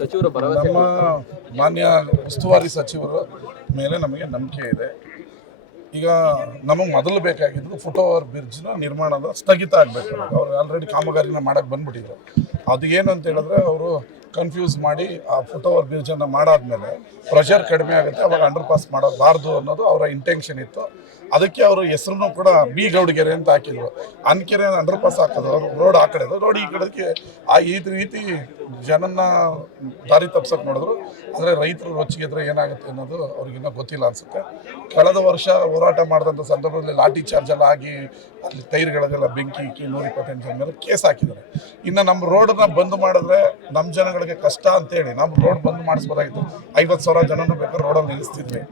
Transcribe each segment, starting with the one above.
ಸಚಿವರು ಭರವಸೆ ನಮ್ಮ ಮಾನ್ಯ ಉಸ್ತುವಾರಿ ಸಚಿವರ ಮೇಲೆ ನಮಗೆ ನಂಬಿಕೆ ಇದೆ. ಈಗ ನಮಗೆ ಮೊದಲು ಬೇಕಾಗಿದ್ದು ಫುಟ್ ಓವರ್ ಬ್ರಿಡ್ಜ್ನ ನಿರ್ಮಾಣದ ಸ್ಥಗಿತ ಆಗಬೇಕು. ಅವ್ರು ಆಲ್ರೆಡಿ ಕಾಮಗಾರಿನ ಮಾಡಕ್ಕೆ ಬಂದ್ಬಿಟ್ಟಿದ್ರು. ಅದು ಏನು ಅಂತ ಹೇಳಿದ್ರೆ ಅವರು ಕನ್ಫ್ಯೂಸ್ ಮಾಡಿ ಆ ಫುಟ್ ಓವರ್ ಬ್ರಿಡ್ಜನ್ನು ಮಾಡಾದ್ಮೇಲೆ ಪ್ರೆಷರ್ ಕಡಿಮೆ ಆಗುತ್ತೆ, ಅವಾಗ ಅಂಡರ್ ಪಾಸ್ ಮಾಡಬಾರ್ದು ಅನ್ನೋದು ಅವರ ಇಂಟೆನ್ಷನ್ ಇತ್ತು. ಅದಕ್ಕೆ ಅವರು ಹೆಸರನ್ನು ಕೂಡ ಬಿ ಗೌಡಗೆರೆ ಅಂತ ಹಾಕಿದ್ರು. ಅನ್ಕೆರೆ ಅಂಡರ್ ಪಾಸ್ ಹಾಕೋದು, ರೋಡ್ ಆ ಕಡೆದು, ರೋಡ್ ಈ ಕಡೆಗೆ ಈ ರೀತಿ ಜನನ್ನ ದಾರಿ ತಪ್ಸಕ್ಕೆ ನೋಡಿದ್ರು. ಆದರೆ ರೈತರು ರೊಚ್ಚಿಗೆದ್ರೆ ಏನಾಗುತ್ತೆ ಅನ್ನೋದು ಅವ್ರಿಗಿನ್ನೂ ಗೊತ್ತಿಲ್ಲ ಅನಿಸುತ್ತೆ. ಕಳೆದ ವರ್ಷ ಹೋರಾಟ ಮಾಡಿದಂಥ ಸಂದರ್ಭದಲ್ಲಿ ಲಾಠಿ ಚಾರ್ಜ್ ಎಲ್ಲ ಆಗಿ ಅಲ್ಲಿ ಟೈರ್ಗಳಿಗೆಲ್ಲ ಬೆಂಕಿ ಇಕ್ಕಿ 128 ಜನ ಮೇಲೆ ಕೇಸ್ ಹಾಕಿದ್ದಾರೆ. ಇನ್ನು ನಮ್ಮ ರೋಡನ್ನ ಬಂದ್ ಮಾಡಿದ್ರೆ ನಮ್ಮ ಜನಗಳಿಗೆ ಕಷ್ಟ ಅಂತೇಳಿ ನಾವು ರೋಡ್ ಬಂದ್ ಮಾಡಿಸ್ಬೋದಾಗಿತ್ತು. 50,000 ಜನನೂ ಬೇಕಾದ್ರೆ ರೋಡಲ್ಲಿ ನಿಲ್ಲಿಸ್ತಿದ್ವಿ.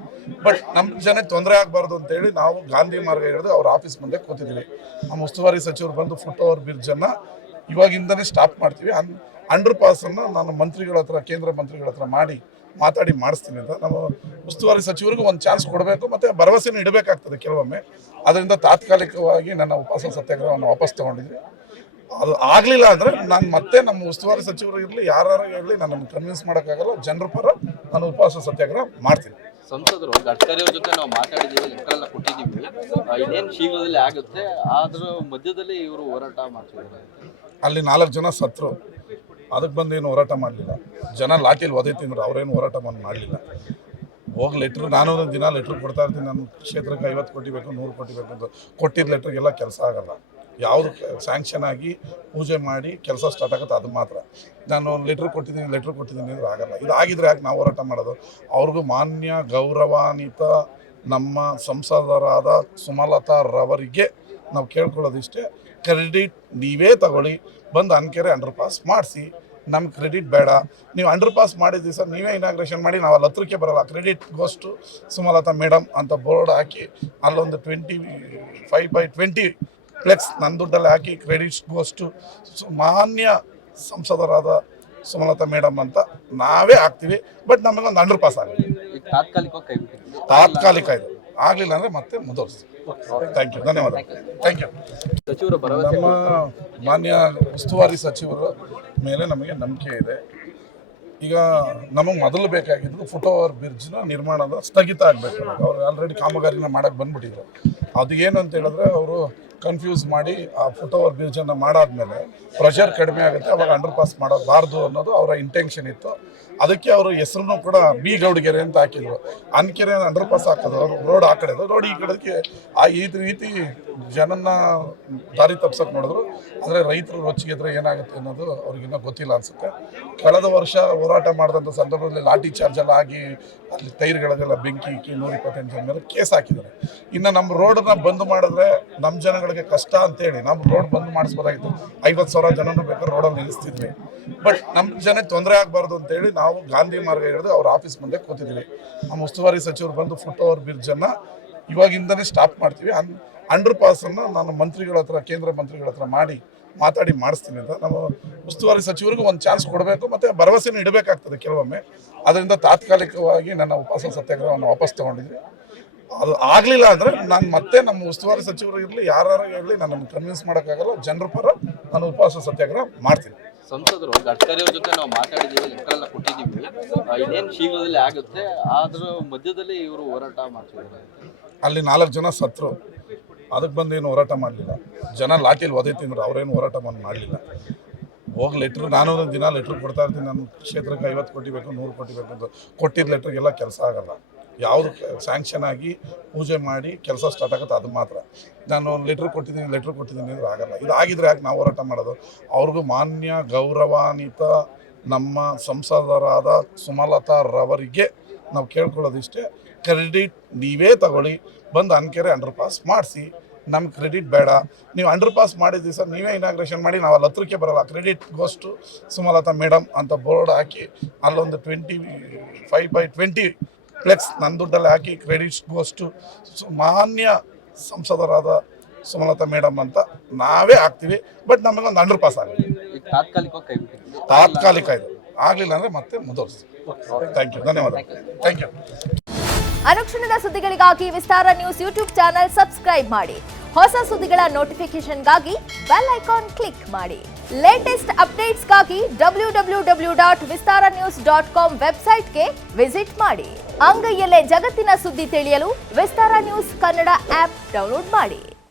ಬಟ್ ನಮ್ಮ ಜನಕ್ಕೆ ತೊಂದರೆ ಆಗಬಾರ್ದು ಅಂತೇಳಿ ನಾವು ಗಾಂಧಿ ಮಾರ್ಗ ಹಿಡಿದು ಅವ್ರ ಆಫೀಸ್ ಮುಂದೆ ಕೂತಿದ್ವಿ. ನಮ್ಮ ಉಸ್ತುವಾರಿ ಸಚಿವರು ಬಂದು ಫುಟ್ ಓವರ್ ಬ್ರಿಡ್ಜನ್ನು ಇವಾಗಿಂದನೇ ಸ್ಟಾಪ್ ಮಾಡ್ತೀವಿ. ಅಂಡರ್ ಪಾಸನ್ನು ನಾನು ಮಂತ್ರಿಗಳ ಹತ್ರ, ಕೇಂದ್ರ ಮಂತ್ರಿಗಳ ಹತ್ರ ಮಾತಾಡಿ ಮಾಡಿಸ್ತೀನಿ ಅಂತ ನಮ್ಮ ಉಸ್ತುವಾರಿ ಸಚಿವರಿಗೂ ಒಂದು ಚಾನ್ಸ್ ಕೊಡಬೇಕು ಮತ್ತು ಭರವಸೆನೂ ಇಡಬೇಕಾಗ್ತದೆ ಕೆಲವೊಮ್ಮೆ. ಅದರಿಂದ ತಾತ್ಕಾಲಿಕವಾಗಿ ನನ್ನ ಉಪವಾಸ ಸತ್ಯಾಗ್ರಹವನ್ನು ವಾಪಸ್ ತೊಗೊಂಡಿದ್ವಿ. ಅದು ಆಗಲಿಲ್ಲ ಅಂದರೆ ನಾನು ಮತ್ತೆ ನಮ್ಮ ಉಸ್ತುವಾರಿ ಸಚಿವರು ಇರಲಿ, ಯಾರು ಇರಲಿ, ನಾನು ಕನ್ವಿನ್ಸ್ ಮಾಡೋಕ್ಕಾಗಲ್ಲ. ಜನರ ಪರ ನಾನು ಉಪವಾಸ ಸತ್ಯಾಗ್ರಹ ಮಾಡ್ತೀನಿ. ಸಂಸದರು ಗಡ್ಕರಿ ಅವ್ರ ಜೊತೆ ನಾವು ಮಾತಾಡಿದ್ದೀವಿ, ಲೆಕ್ಕರೆಲ್ಲ ಕೊಟ್ಟಿದ್ದೀವಿ, ಇನ್ನೇನು ಶೀಘ್ರದಲ್ಲಿ ಆಗುತ್ತೆ. ಆದ್ರ ಮಧ್ಯದಲ್ಲಿ ಇವರು ಹೋರಾಟ ಮಾಡ್ತಿದ್ದಾರೆ. ಅಲ್ಲಿ 4 ಜನ ಸತ್ರು, ಅದಕ್ಕೆ ಬಂದೇನು ಹೋರಾಟ ಮಾಡಲಿಲ್ಲ. ಜನ ಲಾಠಿಲಿ ಒದೆ ತಿಂದ್ರು, ಅವರೇನು ಹೋರಾಟ ಮಾಡಲಿಲ್ಲ. ಹೋಗಿ ಲೆಟ್ರ್, ನಾನು ದಿನ ಲೆಟ್ರ್ ಕೊಡ್ತಾ ಇರ್ತೀನಿ. ನನ್ನ ಕ್ಷೇತ್ರಕ್ಕೆ 50 ಕೋಟಿ ಬೇಕು, 100 ಕೋಟಿ ಬೇಕು ಅಂತ ಕೊಟ್ಟಿದ್ದ ಲೆಟ್ರಿಗೆಲ್ಲ ಕೆಲಸ ಆಗಲ್ಲ. ಯಾವುದು ಸ್ಯಾಂಕ್ಷನ್ ಆಗಿ ಪೂಜೆ ಮಾಡಿ ಕೆಲಸ ಸ್ಟಾರ್ಟ್ ಆಗುತ್ತೆ ಅದು ಮಾತ್ರ. ನಾನು ಲೆಟ್ರ್ ಕೊಟ್ಟಿದ್ದೀನಿ ಅಂದರೆ ಆಗಲ್ಲ. ಇದು ಆಗಿದ್ರೆ ಯಾಕೆ ನಾವು ಹೋರಾಟ ಮಾಡೋದು? ಅವ್ರಿಗೂ ಮಾನ್ಯ ಗೌರವಾನ್ವಿತ ನಮ್ಮ ಸಂಸದರಾದ ಸುಮಲತಾ ರವರಿಗೆ ನಾವು ಕೇಳ್ಕೊಳ್ಳೋದಿಷ್ಟೇ, ಕ್ರೆಡಿಟ್ ನೀವೇ ತಗೊಳ್ಳಿ, ಬಂದು ಅನ್ಕೆರೆ ಅಂಡರ್ ಪಾಸ್ ಮಾಡಿಸಿ, ನಮ್ಗೆ ಕ್ರೆಡಿಟ್ ಬೇಡ. ನೀವು ಅಂಡರ್ ಪಾಸ್ ಮಾಡಿದ್ವಿ ಸರ್, ನೀವೇ ಇನಾಗ್ರೇಷನ್ ಮಾಡಿ, ನಾವು ಅಲ್ಲಿ ಹತ್ರಕ್ಕೆ ಬರೋಲ್ಲ. ಕ್ರೆಡಿಟ್ ಗೋಸ್ಟು ಸುಮಲತಾ ಮೇಡಮ್ ಅಂತ ಬೋರ್ಡ್ ಹಾಕಿ ಅಲ್ಲೊಂದು 25/20 ಫ್ಲೆಕ್ಸ್ ನನ್ನ ದುಡ್ಡಲ್ಲಿ ಹಾಕಿ ಕ್ರೆಡಿಟ್ಸ್ ಗೋಸ್ಟು ಮಾನ್ಯ ಸಂಸದರಾದ ಸುಮಲತಾ ಮೇಡಮ್ ಅಂತ ನಾವೇ ಹಾಕ್ತೀವಿ. ಬಟ್ ನಮಗೊಂದು ಅಂಡರ್ ಪಾಸ್ ಆಗಿದೆ. ತಾತ್ಕಾಲಿಕ ಇದು ಆಗಲಿಲ್ಲ ಅಂದರೆ ಮತ್ತೆ ಮುಂದುವರಿಸ್ತೀವಿ. ಥ್ಯಾಂಕ್ ಯು, ಧನ್ಯವಾದ. Thank you. ಸಚಿವರು ಭರವಸೆ ನಮ್ಮ ಮಾನ್ಯ ಉಸ್ತುವಾರಿ ಸಚಿವರ ಮೇಲೆ ನಮಗೆ ನಂಬಿಕೆ ಇದೆ. ಈಗ ನಮಗೆ ಮೊದಲು ಬೇಕಾಗಿದ್ದು ಫುಟ್ ಓವರ್ ಬ್ರಿಡ್ಜ್ನ ನಿರ್ಮಾಣದ ಸ್ಥಗಿತ ಆಗಬೇಕು. ಅವ್ರು ಆಲ್ರೆಡಿ ಕಾಮಗಾರಿನ ಮಾಡಕ್ಕೆ ಬಂದ್ಬಿಟ್ಟಿದ್ರು. ಅದು ಏನು ಅಂತ ಹೇಳಿದ್ರೆ ಅವರು ಕನ್ಫ್ಯೂಸ್ ಮಾಡಿ ಆ ಫುಟ್ ಓವರ್ ಬ್ರಿಡ್ಜನ್ನು ಮಾಡಾದ್ಮೇಲೆ ಪ್ರೆಷರ್ ಕಡಿಮೆ ಆಗುತ್ತೆ, ಅವಾಗ ಅಂಡರ್ ಪಾಸ್ ಮಾಡಬಾರ್ದು ಅನ್ನೋದು ಅವರ ಇಂಟೆನ್ಷನ್ ಇತ್ತು. ಅದಕ್ಕೆ ಅವರು ಹೆಸರನ್ನು ಕೂಡ ಬಿ ಗೌಡಗೆರೆ ಅಂತ ಹಾಕಿದ್ರು. ಅನ್ಕೆರೆ ಅಂಡರ್ ಪಾಸ್ ಹಾಕೋದು, ರೋಡ್ ಆ ಕಡೆದು, ರೋಡ್ ಈ ಕಡೆಗೆ ಈ ರೀತಿ ಜನನ್ನ ದಾರಿ ತಪ್ಸಕ್ಕೆ ನೋಡಿದ್ರು. ಆದರೆ ರೈತರು ರೊಚ್ಚಿಗೆದ್ರೆ ಏನಾಗುತ್ತೆ ಅನ್ನೋದು ಅವ್ರಿಗಿನ್ನೂ ಗೊತ್ತಿಲ್ಲ ಅನಿಸುತ್ತೆ. ಕಳೆದ ವರ್ಷ ಹೋರಾಟ ಮಾಡಿದಂಥ ಸಂದರ್ಭದಲ್ಲಿ ಲಾಠಿ ಚಾರ್ಜ್ ಎಲ್ಲ ಆಗಿ ಅಲ್ಲಿ ಟೈರ್ಗಳಿಗೆಲ್ಲ ಬೆಂಕಿ ಇಕ್ಕಿ 128 ಜನ ಮೇಲೆ ಕೇಸ್ ಹಾಕಿದ್ದಾರೆ. ಇನ್ನು ನಮ್ಮ ರೋಡನ್ನ ಬಂದ್ ಮಾಡಿದ್ರೆ ನಮ್ಮ ಜನಗಳಿಗೆ ಕಷ್ಟ ಅಂತೇಳಿ ನಾವು ರೋಡ್ ಬಂದ್ ಮಾಡಿಸ್ಬೋದಾಗಿತ್ತು. 50,000 ಜನನೂ ಬೇಕಾದ್ರೆ ರೋಡಲ್ಲಿ ನಿಲ್ಲಿಸ್ತಿದ್ವಿ. ಬಟ್ ನಮ್ಮ ಜನಕ್ಕೆ ತೊಂದರೆ ಆಗಬಾರ್ದು ಅಂತೇಳಿ ನಾವು ಗಾಂಧಿ ಮಾರ್ಗ ಹಿಡಿದು ಅವ್ರ ಆಫೀಸ್ ಮುಂದೆ ಕೂತಿದ್ವಿ. ನಮ್ಮ ಉಸ್ತುವಾರಿ ಸಚಿವರು ಬಂದು ಫುಟ್ ಓವರ್ ಬ್ರಿಡ್ಜನ್ನು ಇವಾಗಿಂದನೇ ಸ್ಟಾಪ್ ಮಾಡ್ತೀವಿ. ಅಂಡರ್ ಪಾಸನ್ನು ನಾನು ಮಂತ್ರಿಗಳ ಹತ್ರ, ಕೇಂದ್ರ ಮಂತ್ರಿಗಳ ಹತ್ರ ಮಾತಾಡಿ ಮಾಡಿಸ್ತೀನಿ ಅಂತ ನಮ್ಮ ಉಸ್ತುವಾರಿ ಸಚಿವರಿಗೂ ಒಂದು ಚಾನ್ಸ್ ಕೊಡಬೇಕು ಮತ್ತು ಭರವಸೆನೂ ಇಡಬೇಕಾಗ್ತದೆ ಕೆಲವೊಮ್ಮೆ. ಅದರಿಂದ ತಾತ್ಕಾಲಿಕವಾಗಿ ನನ್ನ ಉಪವಾಸ ಸತ್ಯಾಗ್ರಹವನ್ನು ವಾಪಸ್ ತೊಗೊಂಡಿದ್ವಿ. ಅದು ಆಗಲಿಲ್ಲ ಅಂದರೆ ನಾನು ಮತ್ತೆ ನಮ್ಮ ಉಸ್ತುವಾರಿ ಸಚಿವರು ಇರಲಿ, ಯಾರು ಇರಲಿ, ನಾನು ಕನ್ವಿನ್ಸ್ ಮಾಡೋಕ್ಕಾಗಲ್ಲ. ಜನರ ಪರ ನಾನು ಉಪವಾಸ ಸತ್ಯಾಗ್ರಹ ಮಾಡ್ತೀನಿ. ಸಂಸದರು ಗಡ್ಕರಿ ಅವ್ರ ಜೊತೆ ನಾವು ಮಾತಾಡಿದ್ದೀವಿ, ಲೆಕ್ಕರೆಲ್ಲ ಕೊಟ್ಟಿದ್ದೀವಿ, ಇನ್ನೇನು ಶೀಘ್ರದಲ್ಲಿ ಆಗುತ್ತೆ. ಆದ್ರ ಮಧ್ಯದಲ್ಲಿ ಇವರು ಹೋರಾಟ ಮಾಡ್ತಿದ್ದಾರೆ. ಅಲ್ಲಿ 4 ಜನ ಸತ್ರು, ಅದಕ್ಕೆ ಬಂದೇನು ಹೋರಾಟ ಮಾಡಲಿಲ್ಲ. ಜನ ಲಾಠಿಲಿ ಒದೆ ತಿಂದ್ರು, ಅವರೇನು ಹೋರಾಟ ಮಾಡಲಿಲ್ಲ. ಹೋಗಿ ಲೆಟ್ರ್, ನಾನು ದಿನ ಲೆಟ್ರ್ ಕೊಡ್ತಾ ಇರ್ತೀನಿ. ನನ್ನ ಕ್ಷೇತ್ರಕ್ಕೆ 50 ಕೋಟಿ ಬೇಕು, 100 ಕೋಟಿ ಬೇಕು ಅಂತ ಕೊಟ್ಟಿದ್ದ ಲೆಟ್ರಿಗೆಲ್ಲ ಕೆಲಸ ಆಗಲ್ಲ. ಯಾವುದು ಸ್ಯಾಂಕ್ಷನ್ ಆಗಿ ಪೂಜೆ ಮಾಡಿ ಕೆಲಸ ಸ್ಟಾರ್ಟ್ ಆಗುತ್ತೆ ಅದು ಮಾತ್ರ. ನಾನು ಲೆಟ್ರ್ ಕೊಟ್ಟಿದ್ದೀನಿ ಅಂದರೆ ಆಗಲ್ಲ. ಇದು ಆಗಿದ್ರೆ ಯಾಕೆ ನಾವು ಹೋರಾಟ ಮಾಡೋದು? ಅವ್ರಿಗೂ ಮಾನ್ಯ ಗೌರವಾನ್ವಿತ ನಮ್ಮ ಸಂಸದರಾದ ಸುಮಲತಾ ರವರಿಗೆ ನಾವು ಕೇಳ್ಕೊಳ್ಳೋದಿಷ್ಟೇ, ಕ್ರೆಡಿಟ್ ನೀವೇ ತಗೊಳ್ಳಿ, ಬಂದು ಅನ್ಕೆರೆ ಅಂಡರ್ ಪಾಸ್ ಮಾಡಿಸಿ, ನಮ್ಗೆ ಕ್ರೆಡಿಟ್ ಬೇಡ. ನೀವು ಅಂಡರ್ ಪಾಸ್ ಮಾಡಿದ್ವಿ ಸರ್, ನೀವೇ ಇನಾಗ್ರೇಷನ್ ಮಾಡಿ, ನಾವು ಅಲ್ಲಿ ಹತ್ರಕ್ಕೆ ಬರೋಲ್ಲ. ಕ್ರೆಡಿಟ್ ಗೋಸ್ಟು ಸುಮಲತಾ ಮೇಡಮ್ ಅಂತ ಬೋರ್ಡ್ ಹಾಕಿ ಅಲ್ಲೊಂದು 25/20 ಫ್ಲೆಕ್ಸ್ ನನ್ನ ದುಡ್ಡಲ್ಲಿ ಹಾಕಿ ಕ್ರೆಡಿಟ್ಸ್ ಗೋಸ್ಟು ಮಾನ್ಯ ಸಂಸದರಾದ ಸುಮಲತಾ ಮೇಡಮ್ ಅಂತ ನಾವೇ ಹಾಕ್ತೀವಿ. ಬಟ್ ನಮಗೊಂದು ಅಂಡರ್ ಪಾಸ್ ಆಗಿದೆ. ತಾತ್ಕಾಲಿಕ ಇದು ಆಗಲಿಲ್ಲ ಅಂದರೆ ಮತ್ತೆ ಮುಂದುವರಿಸ್ತೀವಿ. ಥ್ಯಾಂಕ್ ಯು, ಧನ್ಯವಾದ. Thank you. ಅನುಕ್ಷಣದ ಸುದ್ದಿಗಳಿಗಾಗಿ Vistara news YouTube channel subscribe ಮಾಡಿ. ಹೊಸ ಸುದ್ದಿಗಳ ನೋಟಿಫಿಕೇಶನ್ಗಾಗಿ ಬೆಲ್ ಐಕಾನ್ ಕ್ಲಿಕ್ ಮಾಡಿ. ಲೇಟೆಸ್ಟ್ ಅಪ್ಡೇಟ್ಸ್ಗಾಗಿ www.vistaranews.com ವೆಬ್ಸೈಟ್ಗೆ ವಿಸಿಟ್ ಮಾಡಿ. ಅಂಗೈಯಲ್ಲೇ ಜಗತ್ತಿನ ಸುದ್ದಿ ತಿಳಿಯಲು Vistara news Kannada app download ಮಾಡಿ.